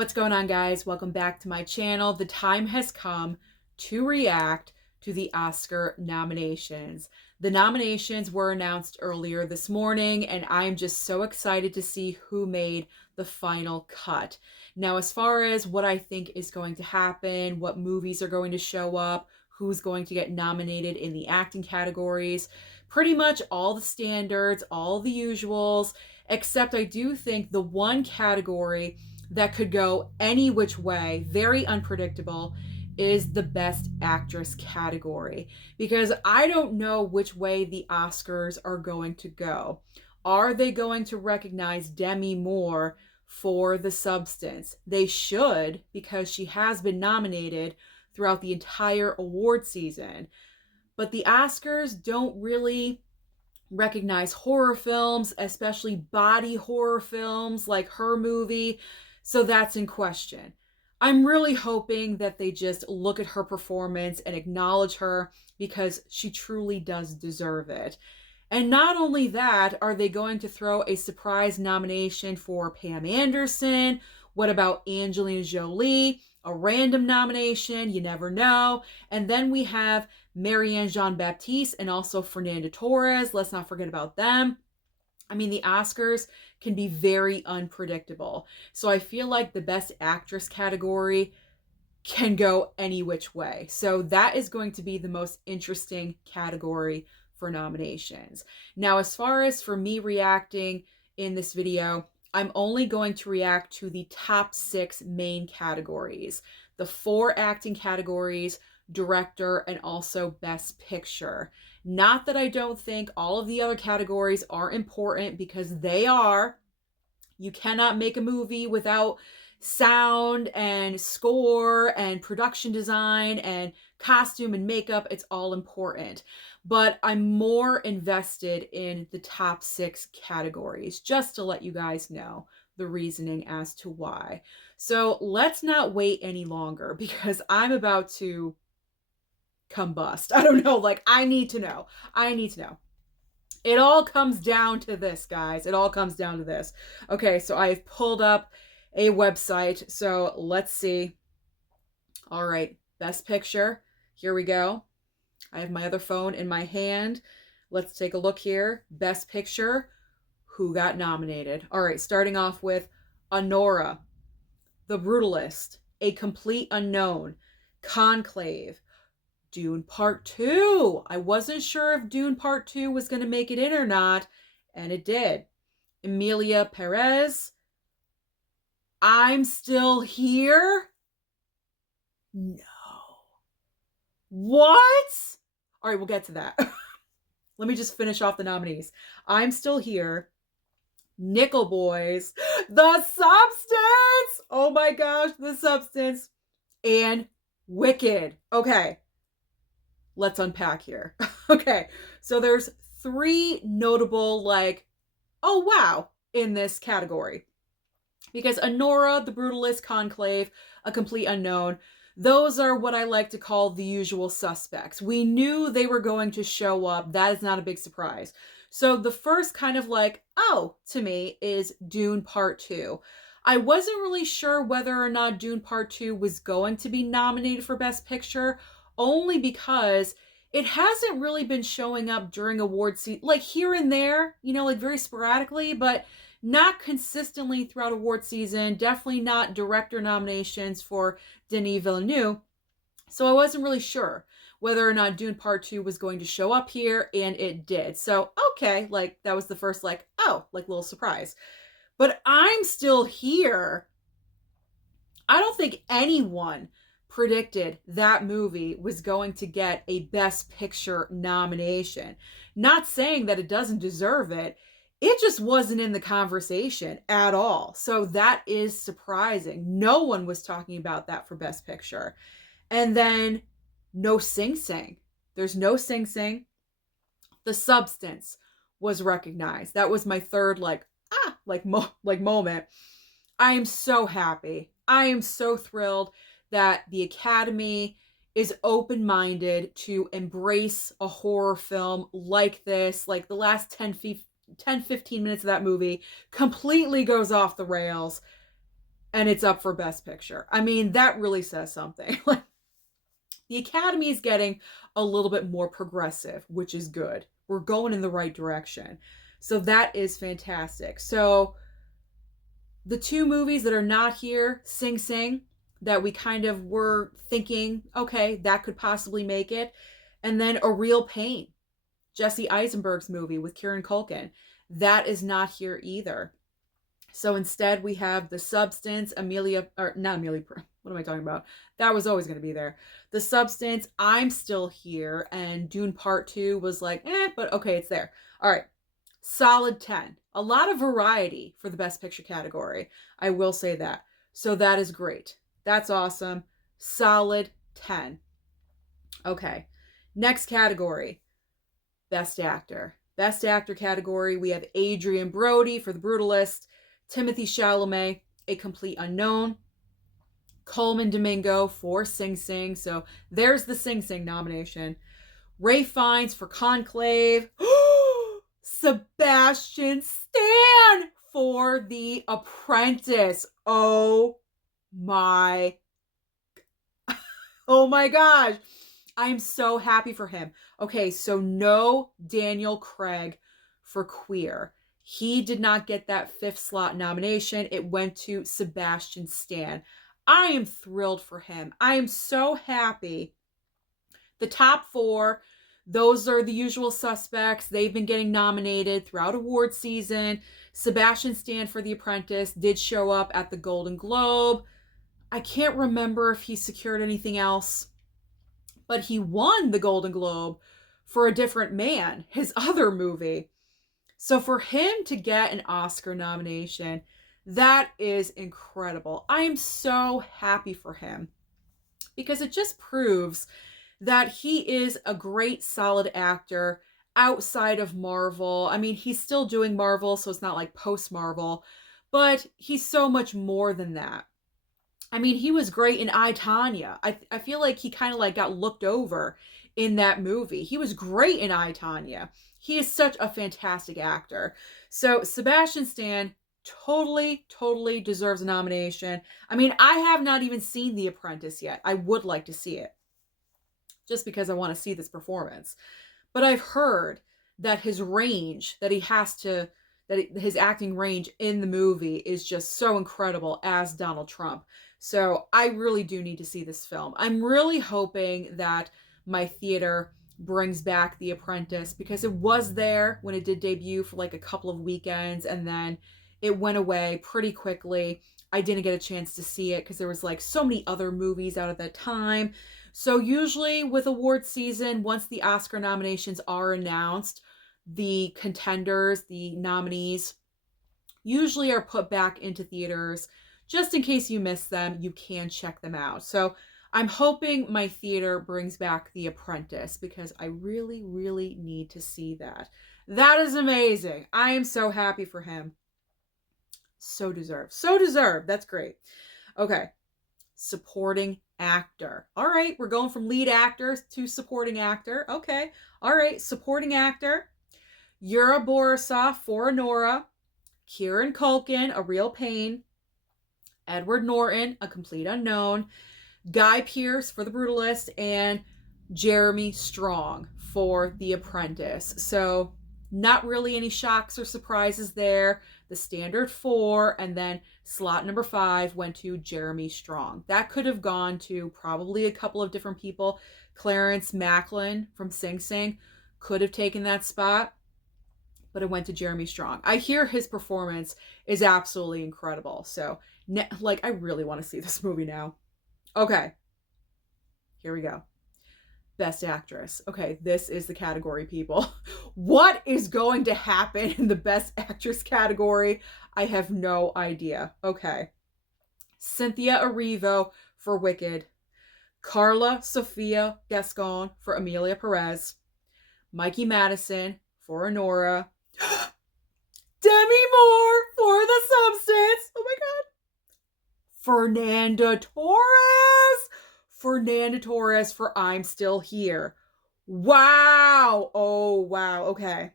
What's going on, guys? Welcome back to my channel. The time has come to react to the Oscar nominations. The nominations were announced earlier this morning, and I'm just so excited to see who made the final cut. Now, as far as what I think is going to happen, what movies are going to show up, who's going to get nominated in the acting categories, pretty much all the standards, all the usuals, except I do think the one category that could go any which way, very unpredictable, is the Best Actress category. Because I don't know which way the Oscars are going to go. Are they going to recognize Demi Moore for The Substance? They should, because she has been nominated throughout the entire award season. But the Oscars don't really recognize horror films, especially body horror films like her movie. So that's in question. I'm really hoping that they just look at her performance and acknowledge her because she truly does deserve it. And not only that, are they going to throw a surprise nomination for Pam Anderson? What about Angelina Jolie? A random nomination, you never know. And then we have Marianne Jean-Baptiste and also Fernanda Torres. Let's not forget about them. I mean, the Oscars can be very unpredictable. So I feel like the Best Actress category can go any which way. So that is going to be the most interesting category for nominations. Now, as far as for me reacting in this video, I'm only going to react to the top 6 main categories. The 4 acting categories, director, and also Best Picture. Not that I don't think all of the other categories are important, because they are. You cannot make a movie without sound and score and production design and costume and makeup. It's all important. But I'm more invested in the top 6 categories, just to let you guys know the reasoning as to why. So let's not wait any longer, because I'm about to combust. I don't know, like, I need to know. I need to know. It all comes down to this, guys. It all comes down to this. Okay, so I've pulled up a website. So let's see. All right, Best Picture. Here we go. I have my other phone in my hand. Let's take a look here. Best Picture. Who got nominated? All right, starting off with Anora, The Brutalist, A Complete Unknown, Conclave, Dune Part 2. I wasn't sure if Dune Part 2 was going to make it in or not, and it did. Emilia Perez, I'm Still Here. No. What? All right, we'll get to that. Let me just finish off the nominees. I'm Still Here, Nickel Boys, The Substance. Oh my gosh, The Substance, and Wicked. Okay. Let's unpack here. Okay, so there's 3 notable, like, oh wow, in this category. Because Anora, The Brutalist, Conclave, A Complete Unknown, those are what I like to call the usual suspects. We knew they were going to show up. That is not a big surprise. So the first kind of like, oh, to me, is Dune Part 2. I wasn't really sure whether or not Dune Part 2 was going to be nominated for Best Picture, only because it hasn't really been showing up during award season, like here and there, you know, like very sporadically, but not consistently throughout award season. Definitely not director nominations for Denis Villeneuve. So I wasn't really sure whether or not Dune Part 2 was going to show up here, and it did. So, okay, like that was the first, like, oh, like little surprise. But I'm Still Here. I don't think anyone predicted that movie was going to get a Best Picture nomination. Not saying that it doesn't deserve it. It just wasn't in the conversation at all. So that is surprising. No one was talking about that for Best Picture. And then no Sing Sing. There's no Sing Sing. The Substance was recognized. That was my third, like, moment. I am so happy. I am so thrilled that the Academy is open-minded to embrace a horror film like this. Like the last 10-15 minutes of that movie completely goes off the rails. and it's up for Best Picture. I mean, that really says something. Like, the Academy is getting a little bit more progressive, which is good. We're going in the right direction. So that is fantastic. So the two movies that are not here, Sing Sing, that we kind of were thinking, okay, that could possibly make it. And then A Real Pain, Jesse Eisenberg's movie with Kieran Culkin. That is not here either. So instead, we have The Substance, Amelia, or not Amelia, what am I talking about? That was always going to be there. The Substance, I'm Still Here, and Dune Part 2 was like, but okay, it's there. All right, solid 10. A lot of variety for the Best Picture category. I will say that. So that is great. That's awesome. Solid 10. Okay, next category, Best Actor. Best Actor category, we have Adrian Brody for The Brutalist, Timothée Chalamet, A Complete Unknown, Coleman Domingo for Sing Sing. So there's the Sing Sing nomination. Ray Fiennes for Conclave. Sebastian Stan for The Apprentice. Oh my gosh. I'm so happy for him. Okay, so no Daniel Craig for Queer. He did not get that fifth slot nomination. It went to Sebastian Stan. I am thrilled for him. I am so happy. The top four, those are the usual suspects. They've been getting nominated throughout award season. Sebastian Stan for The Apprentice did show up at the Golden Globe. I can't remember if he secured anything else, but he won the Golden Globe for A Different Man, his other movie. So for him to get an Oscar nomination, that is incredible. I am so happy for him because it just proves that he is a great, solid actor outside of Marvel. I mean, he's still doing Marvel, so it's not like post-Marvel, but he's so much more than that. I mean, he was great in I, Tonya. I feel like he kind of like got looked over in that movie. He was great in I, Tonya. He is such a fantastic actor. So Sebastian Stan totally deserves a nomination. I mean, I have not even seen The Apprentice yet. I would like to see it just because I want to see this performance. But I've heard that his range, that his acting range in the movie is just so incredible as Donald Trump. So I really do need to see this film. I'm really hoping that my theater brings back The Apprentice because it was there when it did debut for like a couple of weekends and then it went away pretty quickly. I didn't get a chance to see it because there was like so many other movies out at that time. So usually with award season, once the Oscar nominations are announced, the contenders, the nominees, usually are put back into theaters. Just in case you miss them, you can check them out. So I'm hoping my theater brings back The Apprentice because I really need to see that. That is amazing. I am so happy for him. So deserved. So deserved. That's great. Okay. Supporting actor. All right. We're going from lead actor to supporting actor. Okay. All right. Supporting actor. Yura Borisov for Nora. Kieran Culkin, A Real Pain. Edward Norton, A Complete Unknown. Guy Pearce for The Brutalist. And Jeremy Strong for The Apprentice. So not really any shocks or surprises there. The standard 4 and then slot number 5 went to Jeremy Strong. That could have gone to probably a couple of different people. Clarence Macklin from Sing Sing could have taken that spot, but it went to Jeremy Strong. I hear his performance is absolutely incredible. So, like, I really want to see this movie now. Okay, here we go. Best Actress. Okay, this is the category, people. What is going to happen in the Best Actress category? I have no idea. Okay. Cynthia Erivo for Wicked. Carla Sofia Gascon for Amelia Perez. Mikey Madison for Honora. Demi Moore for The Substance. Oh my God. Fernanda Torres for I'm Still Here. Wow. Oh, wow. Okay.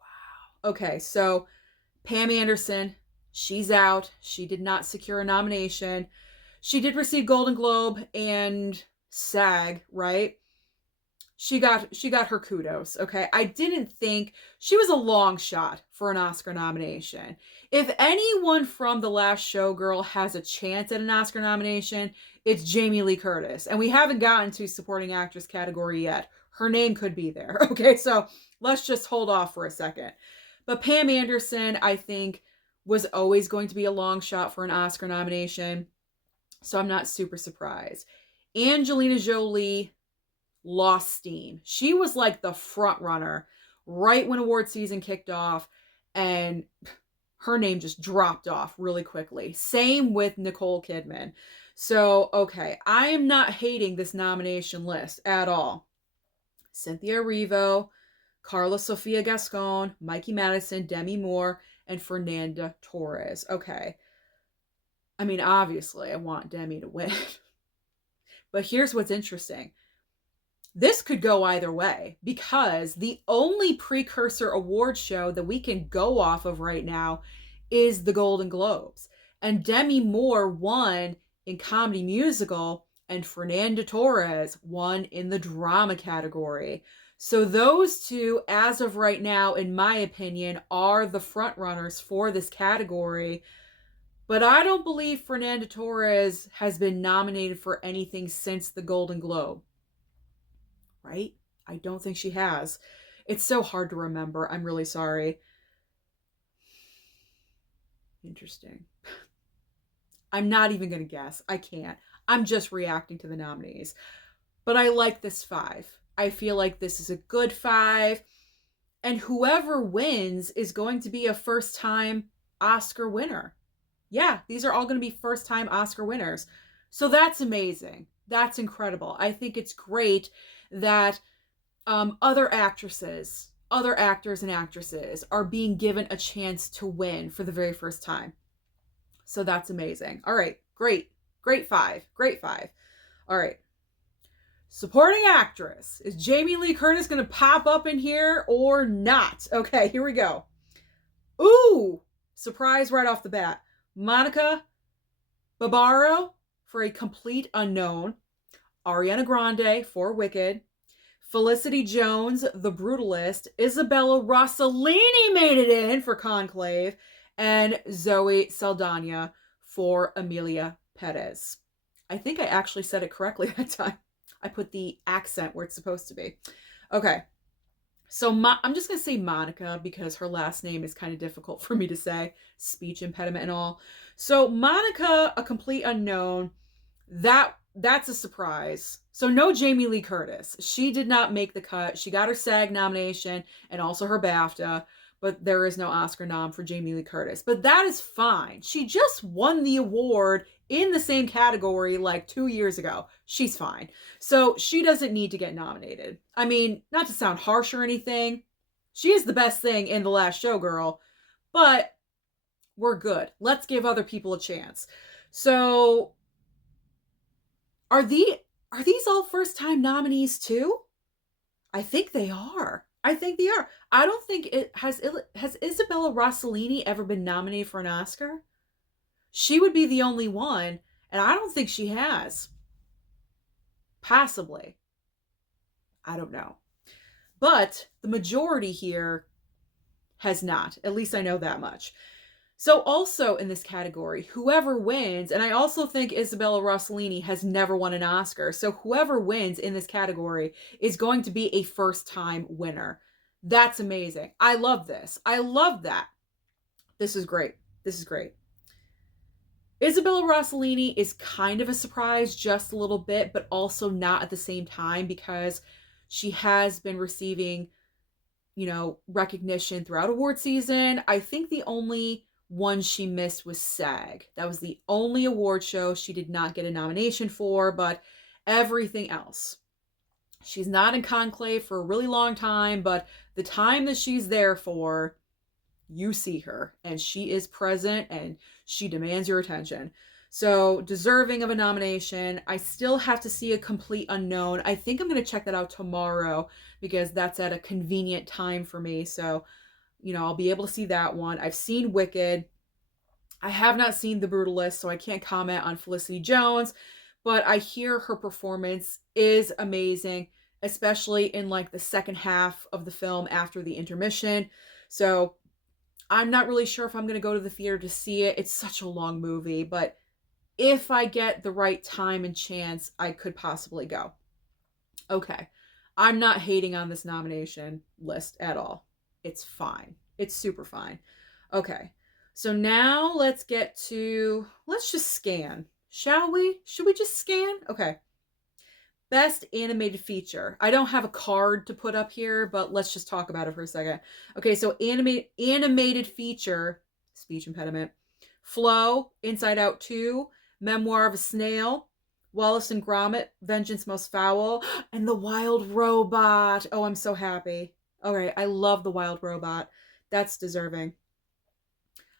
Wow. Okay, so Pam Anderson, She's out. She did not secure a nomination. She did receive Golden Globe and SAG, right? She got her kudos, okay? I didn't think she was a long shot for an Oscar nomination. If anyone from The Last Showgirl has a chance at an Oscar nomination, it's Jamie Lee Curtis. And we haven't gotten to supporting actress category yet. Her name could be there, okay? So let's just hold off for a second. But Pam Anderson, I think, was always going to be a long shot for an Oscar nomination. So I'm not super surprised. Angelina Jolie lost steam. She was like the front runner right when award season kicked off, and her name just dropped off really quickly. Same with Nicole Kidman. So, okay, I am not hating this nomination list at all. Cynthia Erivo, Carla Sofia Gascon, Mikey Madison, Demi Moore, and Fernanda Torres. Okay. I mean, obviously, I want Demi to win. But here's what's interesting. This could go either way because the only precursor award show that we can go off of right now is the Golden Globes. And Demi Moore won in comedy musical and Fernanda Torres won in the drama category. So those two, as of right now, in my opinion, are the front runners for this category. But I don't believe Fernanda Torres has been nominated for anything since the Golden Globe. Right? I don't think she has. It's so hard to remember. I'm really sorry. Interesting. I'm not even going to guess. I can't. I'm just reacting to the nominees. But I like this 5. I feel like this is a good 5. And whoever wins is going to be a first-time Oscar winner. Yeah, these are all going to be first-time Oscar winners. So that's amazing. That's incredible. I think it's great that other actresses, other actors and actresses are being given a chance to win for the very first time. So that's amazing. All right, great. Great 5. Great 5. All right. Supporting actress. Is Jamie Lee Curtis going to pop up in here or not? Okay, here we go. Ooh, surprise right off the bat. Monica Barbaro for A Complete Unknown. Ariana Grande for Wicked. Felicity Jones, The Brutalist. Isabella Rossellini made it in for Conclave. And Zoe Saldana for Emilia Perez. I think I actually said it correctly that time. I put the accent where it's supposed to be. Okay. So I'm just going to say Monica because her last name is kind of difficult for me to say. Speech impediment and all. So Monica, A Complete Unknown. That's a surprise. So no Jamie Lee Curtis. She did not make the cut. She got her SAG nomination and also her BAFTA, but there is no Oscar nom for Jamie Lee Curtis. But that is fine. She just won the award in the same category like 2 years ago. She's fine. So she doesn't need to get nominated. I mean, not to sound harsh or anything. She is the best thing in The Last Showgirl, but we're good. Let's give other people a chance. So Are these all first-time nominees too? I think they are. I think they are. I don't think it has Isabella Rossellini ever been nominated for an Oscar? She would be the only one, and I don't think she has. Possibly. I don't know. But the majority here has not. At least I know that much. So also in this category, whoever wins, and I also think Isabella Rossellini has never won an Oscar, so whoever wins in this category is going to be a first-time winner. That's amazing. I love this. I love that. This is great. This is great. Isabella Rossellini is kind of a surprise, just a little bit, but also not at the same time because she has been receiving, recognition throughout award season. I think the only one she missed was SAG. That was the only award show she did not get a nomination for, but everything else. She's not in Conclave for a really long time, but the time that she's there for, you see her, and she is present, and she demands your attention. So, deserving of a nomination. I still have to see A Complete Unknown. I think I'm going to check that out tomorrow, because that's at a convenient time for me, so I'll be able to see that one. I've seen Wicked. I have not seen The Brutalist, so I can't comment on Felicity Jones, but I hear her performance is amazing, especially in like the second half of the film after the intermission. So I'm not really sure if I'm going to go to the theater to see it. It's such a long movie, but if I get the right time and chance, I could possibly go. Okay. I'm not hating on this nomination list at all. It's fine. It's super fine. Okay. So now let's just scan. Shall we? Should we just scan? Okay. Best animated feature. I don't have a card to put up here, but let's just talk about it for a second. Okay, so animated feature, speech impediment. Flow, Inside Out 2, Memoir of a Snail, Wallace and Gromit, Vengeance Most Foul, and The Wild Robot. Oh, I'm so happy. All right, I love The Wild Robot. That's deserving.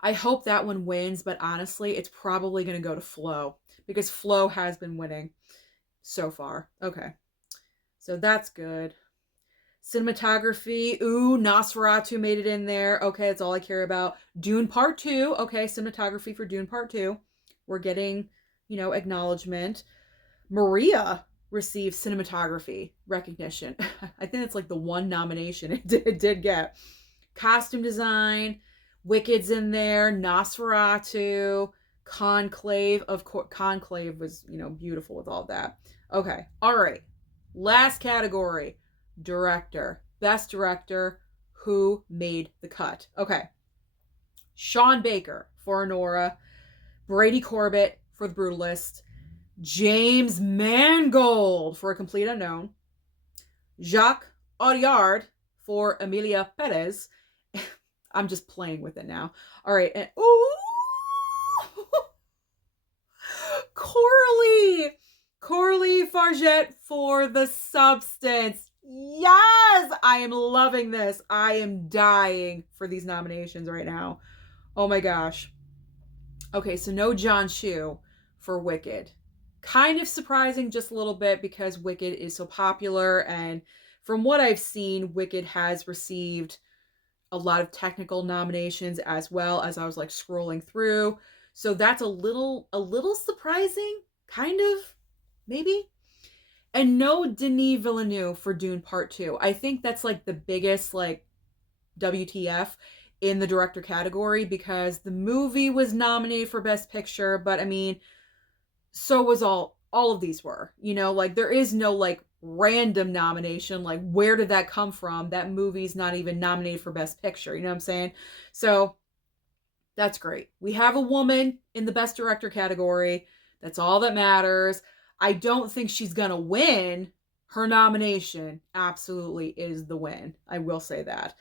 I hope that one wins, but honestly, it's probably going to go to Flow because Flow has been winning so far. Okay. So that's good. Cinematography. Ooh, Nosferatu made it in there. Okay, that's all I care about. Dune Part 2. Okay, cinematography for Dune Part 2. We're getting, acknowledgement. Maria received cinematography recognition. I think it's like the one nomination it did get. Costume design. Wicked's in there. Nosferatu. Conclave. Of course, Conclave was, beautiful with all that. Okay, all right. Last category. Director. Best director. Who made the cut? Okay. Sean Baker for Anora. Brady Corbett for The Brutalist. James Mangold for A Complete Unknown. Jacques Audiard for Emilia Perez. I'm just playing with it now. All right. And, ooh! Coralie Fargette for The Substance. Yes! I am loving this. I am dying for these nominations right now. Oh my gosh. Okay, so no John Chu for Wicked. Kind of surprising just a little bit because Wicked is so popular, and from what I've seen, Wicked has received a lot of technical nominations as well as I was like scrolling through. So that's a little surprising, kind of, maybe. And no Denis Villeneuve for Dune Part 2. I think that's like the biggest like WTF in the director category because the movie was nominated for Best Picture, but I mean, so was all of these were. Like there is no like random nomination. Like where did that come from? That movie's not even nominated for Best Picture. You know what I'm saying? So that's great. We have a woman in the Best Director category. That's all that matters. I don't think she's going to win. Her nomination absolutely is the win. I will say that.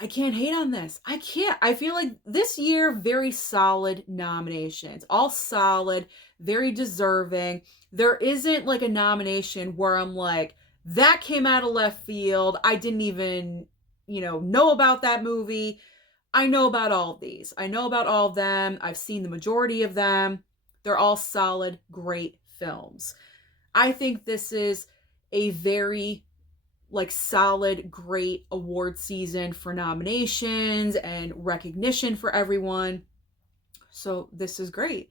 I can't hate on this. I can't. I feel like this year, very solid nominations. All solid, very deserving. There isn't like a nomination where I'm like, that came out of left field. I didn't even, know about that movie. I know about all of these. I know about all of them. I've seen the majority of them. They're all solid, great films. I think this is a very solid, great award season for nominations and recognition for everyone. So this is great.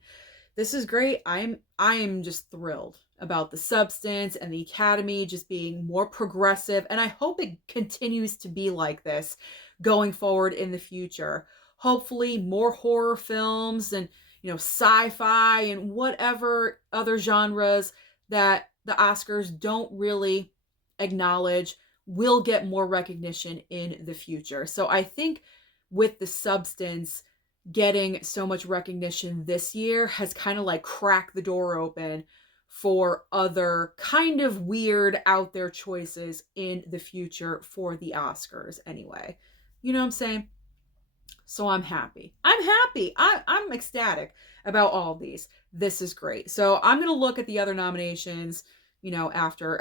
This is great. I am just thrilled about The Substance and the Academy just being more progressive, and I hope it continues to be like this going forward in the future. Hopefully more horror films and sci-fi and whatever other genres that the Oscars don't really acknowledge will get more recognition in the future. So I think with The Substance getting so much recognition this year has kind of like cracked the door open for other kind of weird out there choices in the future for the Oscars anyway. You know what I'm saying? So I'm happy. I'm ecstatic about all of these. This is great. So I'm going to look at the other nominations, after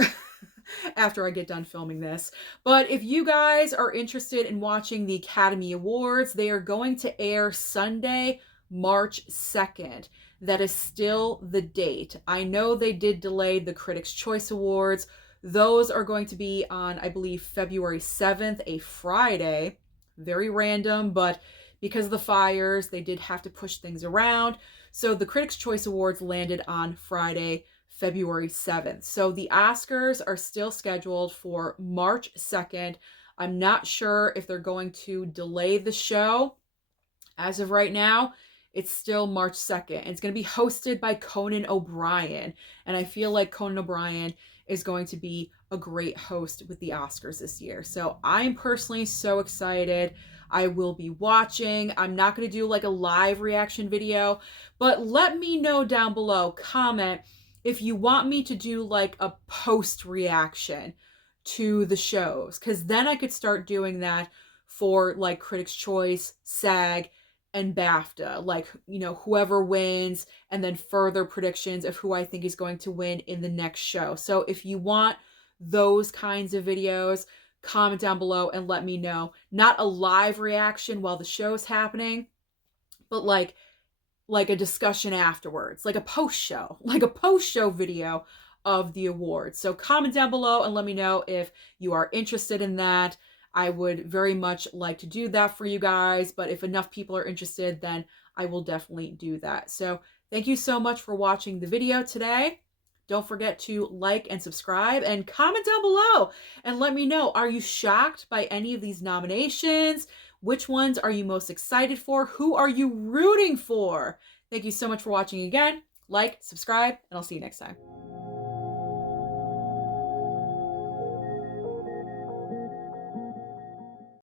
after I get done filming this. But if you guys are interested in watching the Academy Awards, they are going to air Sunday, March 2nd. That is still the date. I know they did delay the Critics' Choice Awards. Those are going to be on, I believe, February 7th, a Friday. Very random, but because of the fires, they did have to push things around. So the Critics' Choice Awards landed on Friday, February 7th. So the Oscars are still scheduled for March 2nd. I'm not sure if they're going to delay the show. As of right now, it's still March 2nd. It's going to be hosted by Conan O'Brien. And I feel like Conan O'Brien is going to be a great host with the Oscars this year. So I'm personally so excited. I will be watching. I'm not going to do like a live reaction video, but let me know down below, comment if you want me to do like a post reaction to the shows, because then I could start doing that for like Critics' Choice, SAG, and BAFTA, like, you know, whoever wins, and then further predictions of who I think is going to win in the next show. So if you want those kinds of videos, comment down below and let me know. Not a live reaction while the show's happening, but like a discussion afterwards, like a post-show video of the awards. So comment down below and let me know if you are interested in that. I would very much like to do that for you guys, but if enough people are interested, then I will definitely do that. So thank you so much for watching the video today. Don't forget to like and subscribe and comment down below and let me know, are you shocked by any of these nominations? Which ones are you most excited for? Who are you rooting for? Thank you so much for watching again. Like, subscribe, and I'll see you next time.